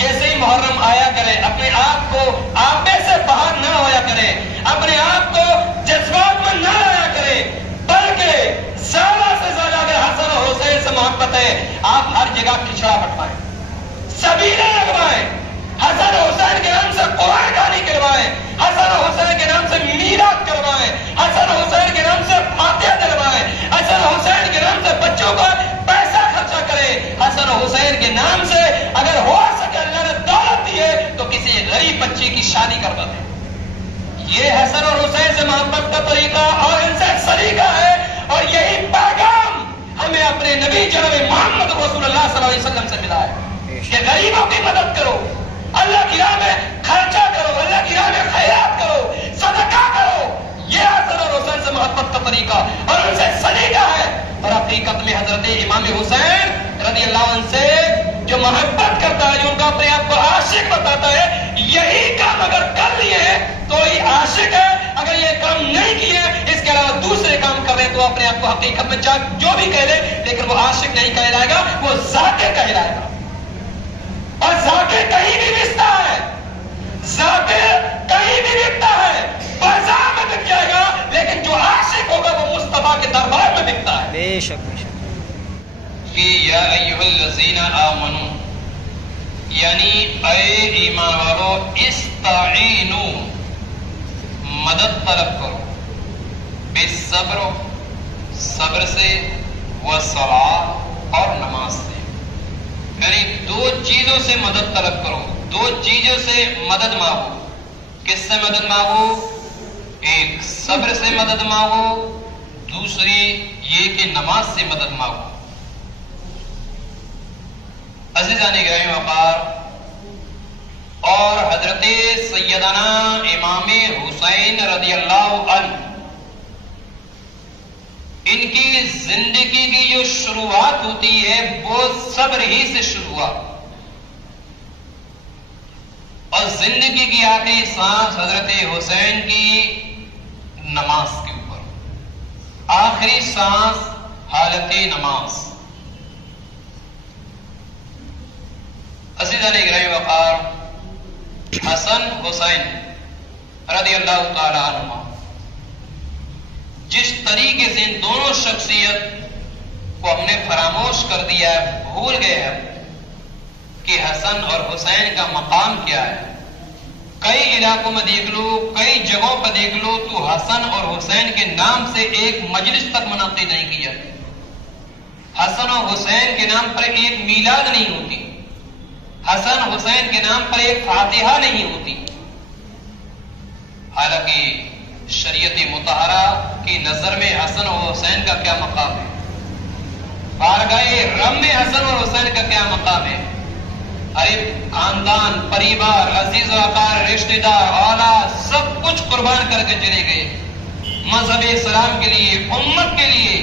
جیسے ہی محرم آیا کرے اپنے آپ کو آپے سے باہر نہ ہویا کرے، اپنے آپ کو جذبات میں نہ لایا کرے، بلکہ زیادہ سے زیادہ اگر حسن اور حسین سے محبت ہے آپ ہر جگہ کھچڑا بٹوائیں، سبیلے لگوائیں، حسن اور حسین کے نام سے قرآن خوانی کروائیں، حسن اور حسین کے نام سے میلاد کروائیں، حسن اور حسین کے نام سے فاتحہ دلوائیں، حسن اور حسین کے نام سے بچوں کو پیسہ خرچہ کرے، حسن اور حسین کے نام سے اگر ہو سکے اللہ نے دولت دی ہے تو کسی غریب بچی کی شادی کروا دے۔ یہ حسن اور حسین سے محبت کا طریقہ اور ان سے سلیقہ ہے، اور یہی پیغام ہمیں اپنے نبی جناب محمد رسول اللہ صلی اللہ علیہ وسلم سے ملا ہے کہ غریبوں کی مدد کرو، اللہ کی راہ میں خرچہ کرو، اللہ کی راہ میں خیرات کرو، صدقہ کرو۔ یہ حسن اور حسین سے محبت کا طریقہ اور ان سے سلیقہ ہے۔ اور حقیقت میں حضرت امام حسین رضی اللہ عنہ سے جو محبت کرتا ہے، جو ان کا اپنے آپ کو عاشق بتاتا ہے، یہی کام اگر کر لیے تو یہ عاشق ہے، اگر یہ کام نہیں کیے اس کے علاوہ دوسرے کام کر رہے تو اپنے آپ کو حقیقت میں جو بھی کہہ لے لیکن وہ عاشق نہیں کہلائے گا، وہ ذاکر کہلائے گا۔ اور ذاکر کہیں بھی بکتا ہے، ذاکر کہیں بھی بکتا ہے، بازار میں بک جائے گا، لیکن جو عاشق ہوگا وہ مصطفیٰ کے دربار میں بکتا ہے۔ بے شک بے شک۔ کہ یا ایھا الذین آمنوا، یعنی اے ایمان والو، استعینوا، مدد طلب کرو، بالصبر، صبر سے، والصلاۃ، اور نماز سے، یعنی دو چیزوں سے مدد طلب کرو، دو چیزوں سے مدد مانگو۔ کس سے مدد مانگو؟ ایک صبر سے مدد مانگو، دوسری یہ کہ نماز سے مدد مانگو۔ عزیزان گرامی وقار، اور حضرت سیدنا امام حسین رضی اللہ عنہ، ان کی زندگی کی جو شروعات ہوتی ہے وہ صبر ہی سے شروعات، اور زندگی کی آخری سانس حضرت حسین کی نماز کے اوپر، آخری سانس حالت نماز۔ عزیزان گرامی وقار، حسن حسین رضی اللہ تعالی عنہ جس طریقے سے ان دونوں شخصیت کو ہم نے فراموش کر دیا ہے، بھول گئے ہیں کہ حسن اور حسین کا مقام کیا ہے۔ کئی علاقوں میں دیکھ لو، کئی جگہوں پر دیکھ لو تو حسن اور حسین کے نام سے ایک مجلس تک منعقد نہیں کی جاتی، حسن اور حسین کے نام پر ایک میلاد نہیں ہوتی، حسن حسین کے نام پر ایک فاتحہ نہیں ہوتی۔ حالانکہ شریعت مطہرہ کی نظر میں حسن اور حسین کا کیا مقام ہے، بارگاہ رب میں حسن اور حسین کا کیا مقام ہے۔ ارے خاندان، پریوار، عزیز و اقار، رشتہ دار، اولاد، سب کچھ قربان کر کے چلے گئے مذہب اسلام کے لیے، امت کے لیے،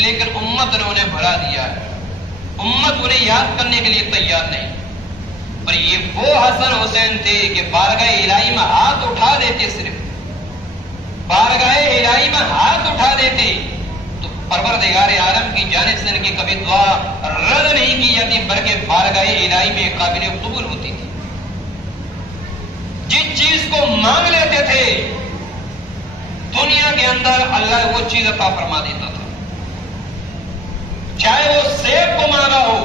لیکن امت نے انہیں بھلا دیا ہے، امت انہیں یاد کرنے کے لیے تیار نہیں۔ اور یہ وہ حسن حسین تھے کہ بارگاہ الہی میں ہاتھ اٹھا دیتے، صرف بارگاہ الہی میں ہاتھ اٹھا دیتے تو پروردگار عالم کی جانب سے ان کی کبھی دعا رد نہیں کی جاتی، بلکہ بارگاہ الہی میں قابل قبول ہوتی تھی۔ جس چیز کو مانگ لیتے تھے دنیا کے اندر اللہ وہ چیز عطا فرما دیتا تھا، چاہے وہ سیب کو مانگا ہو،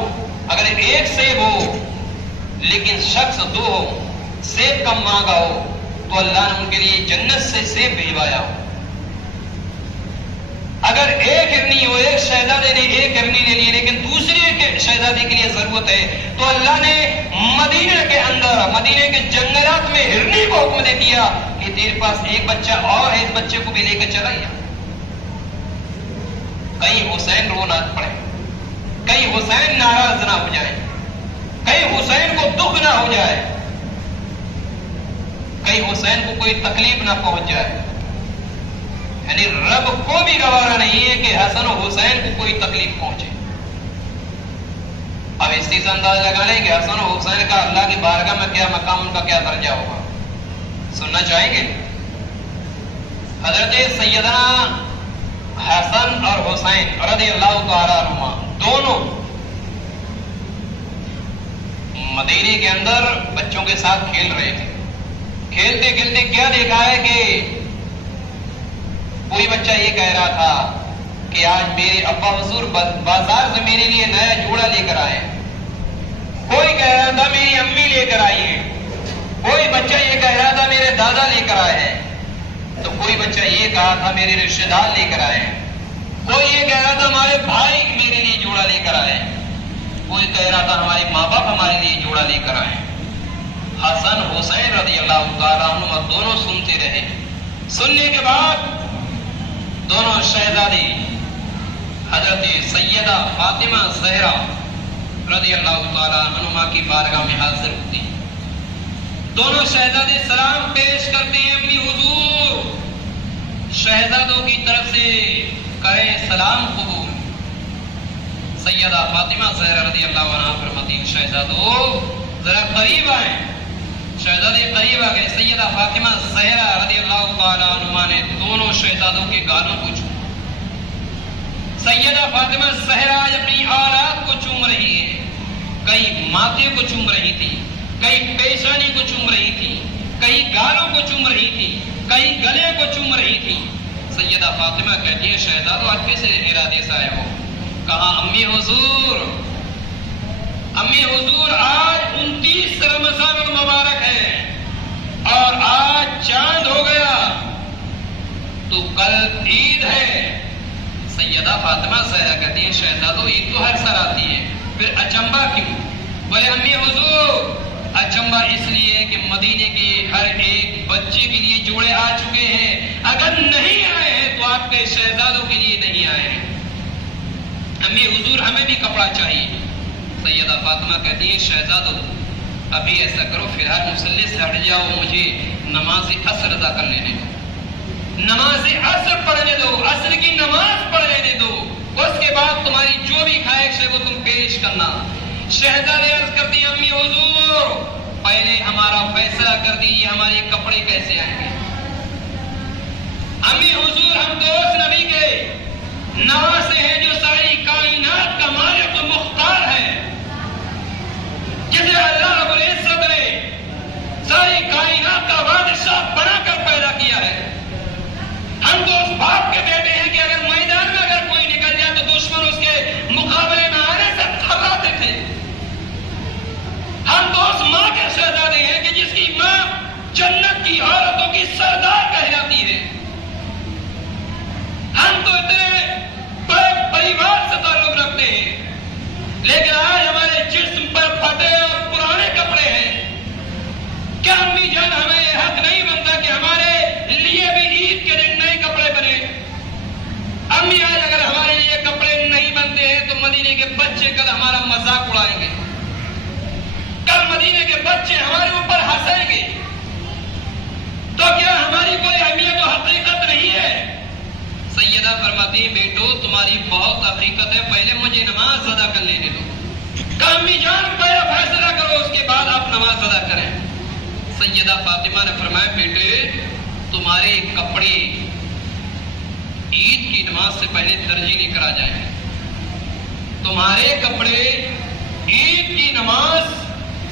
اگر ایک سیب ہو لیکن شخص دو ہو، سیب کم مانگا ہو تو اللہ نے ان کے لیے جنت سے سیب بھیجوایا ہو۔ اگر ایک ہرنی ہو، ایک شہزادے نے ایک ہرنی لے لی لیکن دوسرے کے شہزادے کے لیے ضرورت ہے تو اللہ نے مدینے کے اندر، مدینے کے جنگلات میں ہرنی کو حکم دے دیا کہ تیرے پاس ایک بچہ اور ہے، اس بچے کو بھی لے کے چلا گیا۔ کہیں حسین رو نہ پڑے، کہیں حسین ناراض نہ ہو جائے، کہیں حسین کو دکھ نہ ہو جائے، کہیں حسین کو کوئی تکلیف نہ پہنچ جائے۔ یعنی رب کو بھی گوارا نہیں ہے کہ حسن و حسین کو کوئی تکلیف پہنچے۔ اب اس چیز انداز لگا لیں کہ حسن و حسین کا اللہ کی بارگاہ میں کیا مقام، ان کا کیا درجہ ہوگا، سننا چاہیں گے؟ حضرت سیدنا حسن اور حسین رضی اللہ تعالی عنہما دونوں مدینے کے اندر بچوں کے ساتھ کھیل رہے تھے. کھیلتے کھیلتے کیا دیکھا ہے کہ کوئی بچہ یہ کہہ رہا تھا کہ آج میرے ابا حضور بازار سے میرے لیے نیا جوڑا لے کر آئے. کوئی کہہ رہا تھا میری امی لے کر آئی ہے. کوئی بچہ یہ کہہ رہا تھا میرے دادا لے کر آئے ہیں. تو کوئی بچہ یہ کہا تھا میرے رشتے دار لے کر آئے ہیں. کوئی یہ کہہ رہا تھا ہمارے بھائی میرے لیے جوڑا لے کر آئے ہیں. کوئی کہہ رہا تھا ہمارے ماں باپ ہمارے لیے جوڑا لے کر آئے. حسن حسین رضی اللہ تعالیٰ عنہ دونوں سنتے رہے. سننے کے بعد دونوں شہزادی حضرت سیدہ فاطمہ زہرا رضی اللہ تعالیٰ عنہما کی بارگاہ میں حاضر ہوتی. دونوں شہزادے سلام پیش کرتے ہیں. امی حضور شہزادوں کی طرف سے کریں سلام قبول. سیدہ فاطمہ زہرا رضی اللہ عنہ فرماتی شہزادوں ذرا قریب آئیں. شہزادے قریب آ گئے. سیدہ فاطمہ زہرا رضی اللہ تعالیٰ عنہ نے دونوں شہزادوں کے گالوں کو چھوڑا. سیدہ فاطمہ زہرا آج اپنی اولاد کو چوم رہی ہے. کئی ماتھے کو چوم رہی تھی, کئی پیشانی کو چوم رہی تھی, کئی گالوں کو چوم رہی تھی, کئی گلے کو چوم رہی تھی. سیدہ فاطمہ کہتی ہے شہزادو آج کیسے ارادے سے آئے ہو؟ کہا امی حضور آج 29 رمضان المبارک ہے اور آج چاند ہو گیا تو کل عید ہے. سیدہ فاطمہ زہرا کہتی ہے شہزادو عید تو ہر سال آتی ہے, پھر اچنبا کیوں؟ بولے امی حضور اچنبا اس لیے کہ مدینے کے ہر ایک بچے کے لیے جوڑے آ چکے ہیں, اگر نہیں آئے ہیں تو آپ کے شہزادوں کے لیے نہیں آئے ہیں. امی حضور ہمیں بھی کپڑا چاہیے. سیدہ فاطمہ کہتی ہے شہزادو ابھی ایسا کرو فی الحال مصلی سے ہٹ جاؤ, مجھے نماز عصر ادا کر لینے دو. نماز عصر پڑھنے دو, عصر کی نماز پڑھ لینے دو, اس کے بعد تمہاری جو بھی خواہش ہے وہ تم پیش کرنا. شہزادے عرض کرتی ہیں امی حضور پہلے ہمارا فیصلہ کر دیجیے ہمارے کپڑے کیسے آئیں گے. امی حضور ہم تو اس نبی کے نواسے ہیں جو ساری کائنات کا مالک و مختار ہے, جسے اللہ رب العزت نے ساری کائنات کا بادشاہ بنا کر پیدا کیا ہے. ہم تو اس باپ کے بیٹے ہیں کہ اگر میدان میں اگر کوئی نکل جائے تو دشمن اس کے مقابلے میں آنے سے تھراتے تھے. ہم تو اس ماں کے شہزادے ہیں کہ جس کی ماں جنت کی عورتوں کی سردار کہلاتی ہے. ہم تو اتنے بڑے پریوار سے تعلق رکھتے ہیں, لیکن آج ہمارے جسم پر پھٹے اور پرانے کپڑے ہیں. کیا امی جان ہمیں یہ حق نہیں بنتا کہ ہمارے لیے بھی عید کے دن نئے کپڑے بنے؟ امی آج اگر ہمارے لیے کپڑے نہیں بنتے ہیں تو مدینے کے بچے کل ہمارا مذاق اڑائیں گے, کل مدینے کے بچے ہمارے اوپر ہنسیں گے. تو کیا ہماری کوئی اہمیت و حقیقت نہیں ہے؟ سیدہ فرماتی بیٹو تمہاری بہت حقیقت ہے, پہلے مجھے نماز ادا کر لینے دو. امی جان پہلا فیصلہ کرو اس کے بعد آپ نماز ادا کریں. سیدہ فاطمہ نے فرمایا بیٹے تمہارے کپڑے عید کی نماز سے پہلے درجی لے کر آ جائیں گے. تمہارے کپڑے عید کی نماز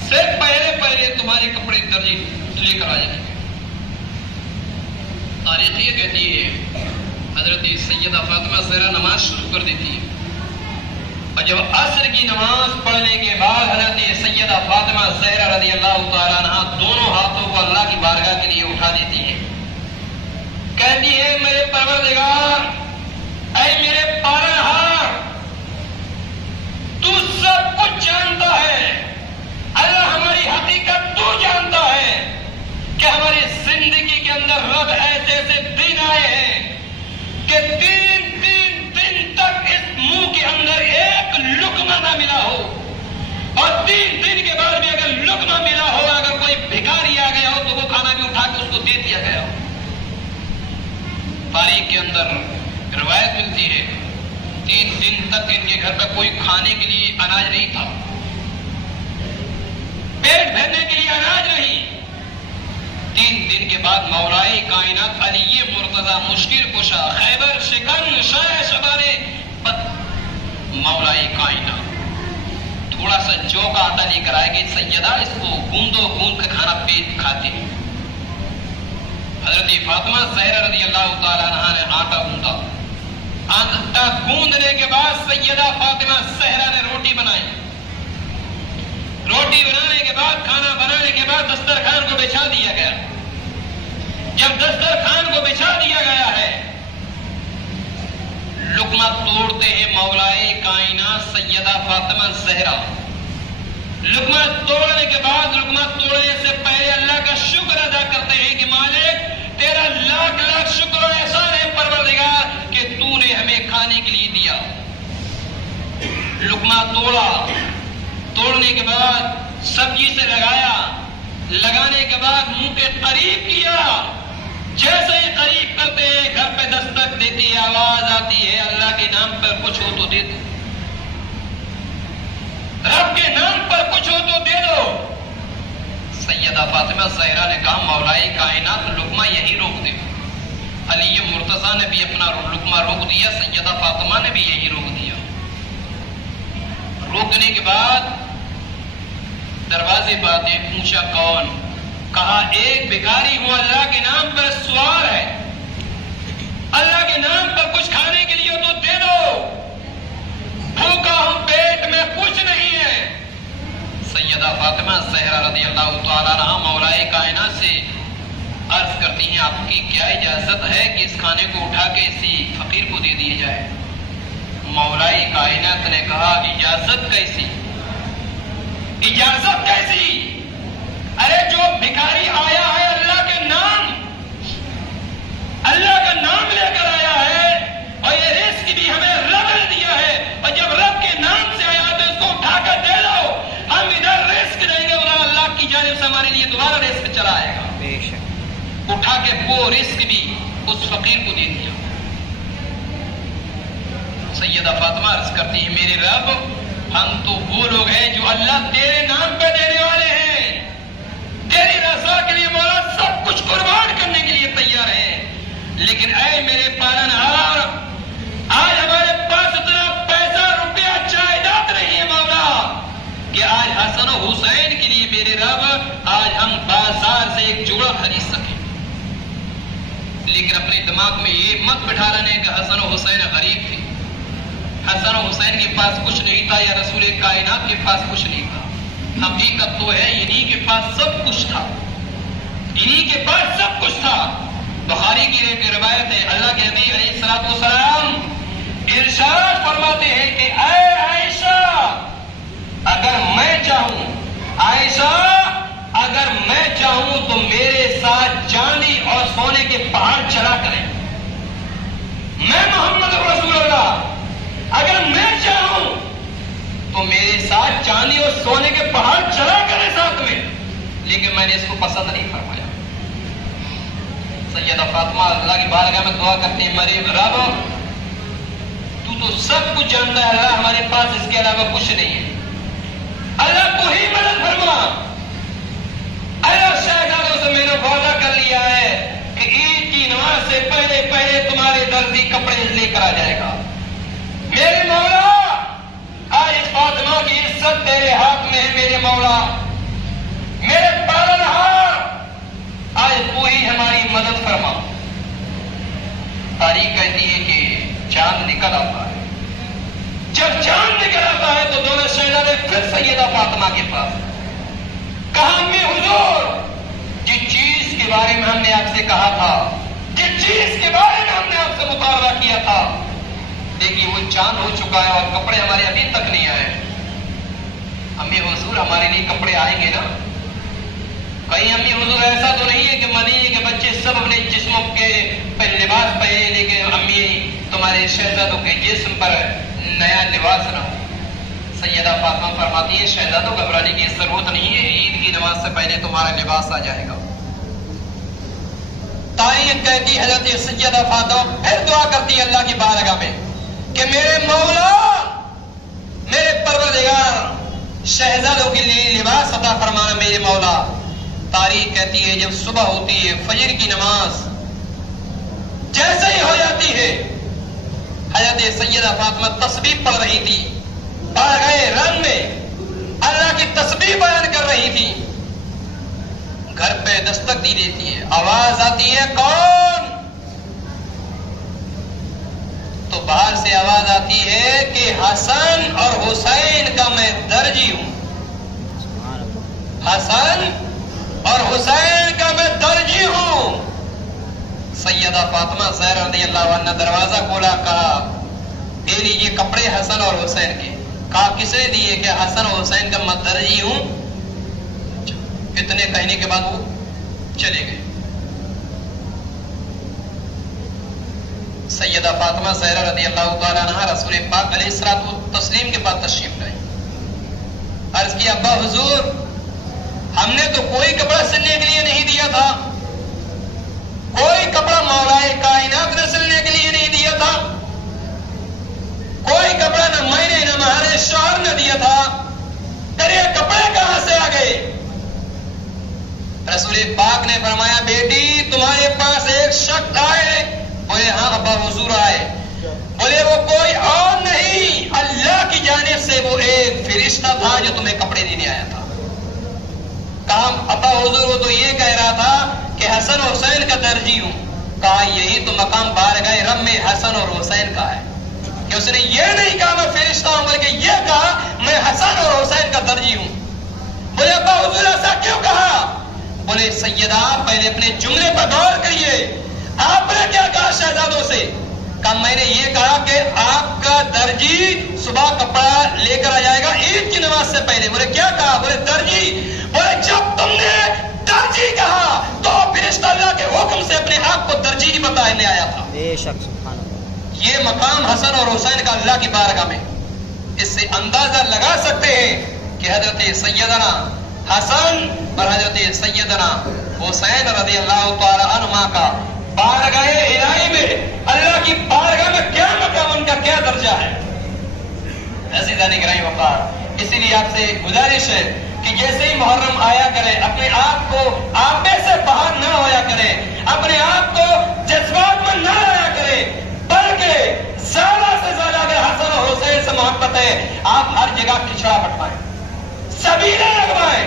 سے پہلے تمہارے کپڑے درجی لے کر آ جائیں گے. تاریخ یہ کہتی ہے حضرت سیدہ فاطمہ زہرا نماز شروع کر دیتی ہے, اور جب عصر کی نماز پڑھنے کے بعد حضرت سیدہ فاطمہ زہرا رضی اللہ تعالیٰ عنہ دونوں ہاتھوں کو اللہ کی بارگاہ کے لیے اٹھا دیتی ہے. کہتی ہے میرے پروردگار, اے میرے پالنہار, تو سب کچھ جانتا ہے. اللہ ہماری حقیقت تو جانتا ہے کہ ہماری زندگی کے اندر رب ایسے ایسے دن آئے ہیں کہ تین دن تک اس منہ کے اندر ایک لقمہ نہ ملا ہو, اور 3 دن کے بعد بھی اگر لقمہ ملا ہو, اگر کوئی بھکاری آ گیا ہو تو وہ کھانا بھی اٹھا کے اس کو دے دیا گیا ہو. تاریخ کے اندر روایت ملتی ہے 3 دن تک ان کے گھر پہ کوئی کھانے کے لیے اناج نہیں تھا, پیٹ بھرنے کے لیے اناج نہیں. 3 دن کے بعد مولائے کائنات علی مرتضی مشکل کشا خیبر شکن شاہ شبانے مولائے کائنات تھوڑا سا جو کا آٹا لے کر آئے گی سیدہ اس کو گوند کے کھانا پیٹ کھاتے ہیں. حضرت فاطمہ زہرا رضی اللہ تعالیٰ عنہا نے آٹا گوندا. آٹا گوندنے کے بعد سیدہ فاطمہ زہرا نے روٹی بنائی. روٹی بنانے کے بعد کھانا بنانے کے بعد دسترخوان کو بچھا دیا گیا. جب دسترخوان کو بچھا دیا گیا ہے لقمہ توڑتے ہیں مولائے کائنات سیدہ فاطمہ زہرا. لقمہ توڑنے کے بعد لقمہ توڑنے سے پہلے اللہ کا شکر ادا کرتے ہیں کہ مالک تیرا لاکھ لاکھ شکر و احسان ہے پروردگار کہ تو نے ہمیں کھانے کے لیے دیا. لقمہ توڑا. توڑنے کے بعد سبزی سے لگایا. لگانے کے بعد منہ کے قریب کیا. جیسے ہی قریب کرتے ہیں گھر پہ دستک دیتی ہے آواز آتی ہے اللہ کے نام پر کچھ ہو تو دے دو. رب کے نام پر کچھ ہو تو دے دو. سیدہ فاطمہ زہرا نے کہا مولائے کائنات لقمہ یہی روک دے. علی مرتضیٰ نے بھی اپنا لقمہ روک دیا. سیدہ فاطمہ نے بھی یہی روک دیا. روکنے کے بعد دروازے پر آتے پوچھا کون؟ کہا ایک بھکاری ہوں اللہ کے نام پر سوال ہے. اللہ کے نام پر کچھ کھانے کے لیے تو دے دو. بھوکا ہوں پیٹ میں کچھ نہیں ہے. سیدہ فاطمہ زہرا رضی اللہ تعالیٰ عنہا مولائے کائنات سے عرض کرتی ہیں آپ کی کیا اجازت ہے کہ اس کھانے کو اٹھا کے اسی فقیر کو دے دیا جائے؟ مولائے کائنات نے کہا اجازت کیسی؟ اجازت کیسی؟ ارے جو بھکاری آیا ہے اللہ کے نام اللہ کا نام لے کر آیا ہے اور یہ رزق بھی ہمیں رب نے دیا ہے اور جب رب کے نام سے آیا تو اس کو اٹھا کر دے دو. ہم ادھر رزق دیں گے اور اللہ کی جانب سے ہمارے لیے دوبارہ رزق چلا آئے گا. اٹھا کے وہ رزق بھی اس فقیر کو دے دیا. سیدہ فاطمہ عرض کرتی ہے میرے رب ہم تو وہ لوگ ہیں جو اللہ تیرے نام پہ دینے والے ہیں. تیری رضا کے لیے مولا سب کچھ قربان کرنے کے لیے تیار ہے. لیکن اے میرے پالنہار آج ہمارے پاس اتنا پیسہ روپیہ جائیداد نہیں ہے مولا کہ آج حسن و حسین کے لیے میرے رب آج ہم بازار سے ایک جوڑا خرید سکیں. لیکن اپنے دماغ میں یہ مت بٹھا لینے کہ حسن و حسین غریب تھے. حسن و حسین کے پاس کچھ نہیں تھا یا رسول کائنات کے پاس کچھ نہیں تھا. حقیقت تو ہے انہی کے پاس سب کچھ تھا. انہی کے پاس سب کچھ تھا. بخاری کی روایت ہے اللہ کے نبی علیہ الصلوۃ والسلام ارشاد فرماتے ہیں کہ اے عائشہ اگر میں چاہوں عائشہ اگر میں چاہوں تو میرے ساتھ چاندی اور سونے کے پہاڑ چلا کریں. میں محمد رسول اللہ اگر میں چاہوں تو میرے ساتھ چاندی اور سونے کے پہاڑ چلا کریں ساتھ میں. لیکن میں نے اس کو پسند نہیں فرمایا. سیدہ فاطمہ اللہ کی بارگاہ میں دعا کرتے ہیں میرے رب تو سب کچھ جانتا ہے اللہ ہمارے پاس اس کے علاوہ کچھ نہیں ہے. اللہ کو ہی مدد فرما. اللہ شہزادوں سے میں نے وعدہ کر لیا ہے کہ عید کی نماز سے پہلے پہلے تمہارے درزی کپڑے لے کر آ جائے گا. میرے مولا آج اس فاطمہ کی عزت تیرے ہاتھ میں ہے میرے مولا. میرے پالنہار آج تو ہی ہماری مدد فرما. تاریخ کہتی ہے کہ چاند نکل آتا ہے. جب چاند نکل آتا ہے تو دونوں شہزادے پھر سیدہ فاطمہ کے پاس کہا امی حضور جس چیز کے بارے میں ہم نے آپ سے کہا تھا جس چیز کے بارے میں ہم نے آپ سے مطالبہ کیا تھا دیکھیے وہ چاند ہو چکا ہے اور کپڑے ہمارے ابھی تک نہیں آئے. امی حضور ہمارے لیے کپڑے آئیں گے نا؟ کہیں امی حضور ایسا تو نہیں ہے کہ مدینے کے بچے سب اپنے جسموں کے لباس پہنے لیکن امی تمہارے شہزادوں کے جسم پر نیا لباس نہ ہو. سیدہ فاطمہ فرماتی ہے شہزادوں گھبرانے کی ضرورت نہیں ہے عید کی نماز سے پہلے تمہارا لباس آ جائے گا. تاریخ کہتی حضرت سیدہ فاطمہ پھر دعا کرتی ہے اللہ کی بارگاہ میں کہ میرے مولا میرے پروردگار شہزادوں کے لیے لباس عطا فرمانا میرے مولا. تاریخ کہتی ہے جب صبح ہوتی ہے فجر کی نماز جیسے ہی ہو جاتی ہے حضرت سیدہ فاطمہ تسبیح پڑھ رہی تھی. پڑھ گئے رن میں اللہ کی تسبیح بیان کر رہی تھی، گھر پہ دستک دی دیتی ہے، آواز آتی ہے کون؟ تو باہر سے آواز آتی ہے کہ حسن اور حسین کا میں درجی ہوں، حسن اور حسین کا میں درجی ہوں۔ سیدہ فاطمہ زہرا رضی اللہ عنہ دروازہ کھولا، کہا دے لیجیے کپڑے حسن اور حسین کے۔ کہا کس نے دیے؟ کہ حسن اور حسین کا میں درجی ہوں۔ اتنے کہنے کے بعد وہ چلے گئے۔ سیدہ فاطمہ زہرا رضی اللہ تعالیٰ عنہ رسول پاک علیہ الصلوۃ والتسلیم کے پاس تشریف لائے۔ عرض کی ابا حضور، ہم نے تو کوئی کپڑا سلنے کے لیے نہیں دیا تھا، کوئی کپڑا مولا کائنات نے سلنے کے لیے نہیں دیا تھا، کوئی کپڑا نہ میں نے نہ ہمارے شوہر نے دیا تھا، پھر یہ کپڑے کہاں سے آ گئے؟ رسول پاک نے فرمایا بیٹی تمہارے پاس ایک شخص آئے۔ بولے ہاں ابا حضور آئے۔ بولے وہ کوئی اور نہیں، اللہ کی جانب سے وہ ایک فرشتہ تھا جو تمہیں کپڑے دینے آیا تھا۔ کہا ابا حضور وہ تو یہ کہہ رہا تھا کہ حسن اور حسین کا درجی ہوں۔ کہا یہی تو مقام بارگاہ رب میں حسن اور حسین کا ہے کہ اس نے یہ نہیں کہا میں فرشتہ ہوں، بلکہ یہ کہا میں حسن اور حسین کا درجی ہوں۔ بولے ابا حضور ایسا کیوں کہا؟ بولے سیدہ پہلے اپنے جملے پر غور کریے، آپ نے کیا کہا شہزادوں سے؟ کہا میں نے یہ کہا کہ آپ کا درجی صبح کپڑا لے کر آ جائے گا عید کی نماز سے پہلے۔ بولے کیا کہا؟ بولے درجی۔ بولے جب تم نے درجی کہا تو فرشتہ اللہ کے حکم سے اپنے آپ کو درجی ہی بتانے آیا تھا۔ بے شک سبحان اللہ۔ یہ مقام حسن اور حسین کا اللہ کی بارگاہ میں، اس سے اندازہ لگا سکتے ہیں کہ حضرت سیدنا حسن اور حضرت سیدنا حسین رضی اللہ تعالی عنہما کا بارگاہ الہی میں، اللہ کی بارگاہ میں کیا مقام، ان کا کیا درجہ ہے۔ عزیزان گرامی وقار، اسی لیے آپ سے گزارش ہے کہ جیسے ہی محرم آیا کرے اپنے آپ کو آپے سے باہر نہ ہویا کرے، اپنے آپ کو جذبات میں نہ لایا کرے، بلکہ زیادہ سے زیادہ اگر حسن اور حسین سے محبت ہے آپ ہر جگہ کھچڑا بٹوائیں، سبیلے لگوائیں،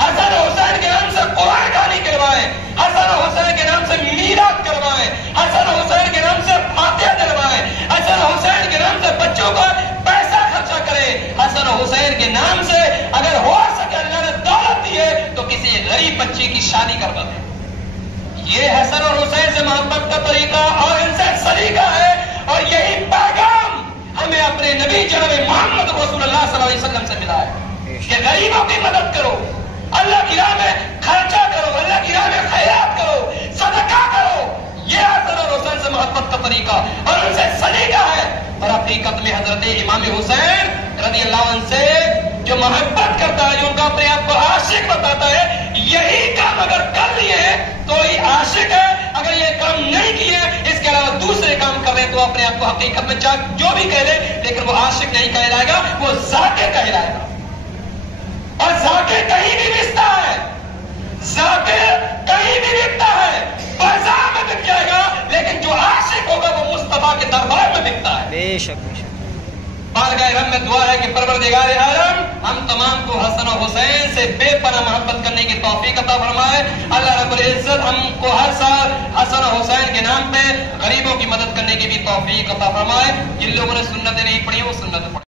حسن اور حسین کے نام سے قرآن خوانی کروائیں، حسن اور حسین کے نام سے میلاد کروائیں، حسن اور حسین کے نام سے فاتحہ دلوائیں، حسن اور حسین کے نام سے بچوں کو پیسہ خرچہ کریں، حسن اور حسین کے نام سے اگر ہو سکے اللہ نے دولت دی ہے تو کسی غریب بچے کی شادی کروا دیں۔ یہ حسن اور حسین سے محبت کا طریقہ اور ان سے سلیقہ ہے، اور یہی پیغام ہمیں اپنے نبی جناب محمد رسول اللہ صلی اللہ علیہ وسلم سے ملا ہے کہ غریبوں کی مدد کرو، اللہ کی راہ میں خرچہ کرو، اللہ کی راہ میں خیرات کرو، صدقہ کرو۔ یہ حسن اور حسین سے محبت کا طریقہ اور ان سے سلیقہ ہے۔ اور حقیقت میں حضرت امام حسین رضی اللہ عنہ سے جو محبت کرتا ہے، جو ان کا اپنے آپ کو عاشق بتاتا ہے، یہی کام اگر کر لیے تو یہ عاشق ہے، اگر یہ کام نہیں کیے اس کے علاوہ دوسرے کام کر رہے تو اپنے آپ کو حقیقت میں جو بھی کہہ لے لیکن وہ عاشق نہیں کہلائے گا، وہ ذاکر کہلائے گا۔ اور ذاکر کہیں بھی بکتا ہے، ذاکر کہیں بھی بکتا ہے، بازار میں بک جائے گا، لیکن جو عاشق ہوگا وہ مصطفیٰ کے دربار میں بکتا ہے۔ بے شک بے شک۔ بارگاہ رب میں دعا ہے کہ پروردگار عالم ہم تمام کو حسن و حسین سے بے پناہ محبت کرنے کی توفیق عطا فرمائے۔ اللہ رب العزت ہم کو ہر سال حسن و حسین کے نام پہ غریبوں کی مدد کرنے کی بھی توفیق عطا فرمائے۔ جن لوگوں نے سنتیں نہیں پڑھی وہ سنت پڑھی۔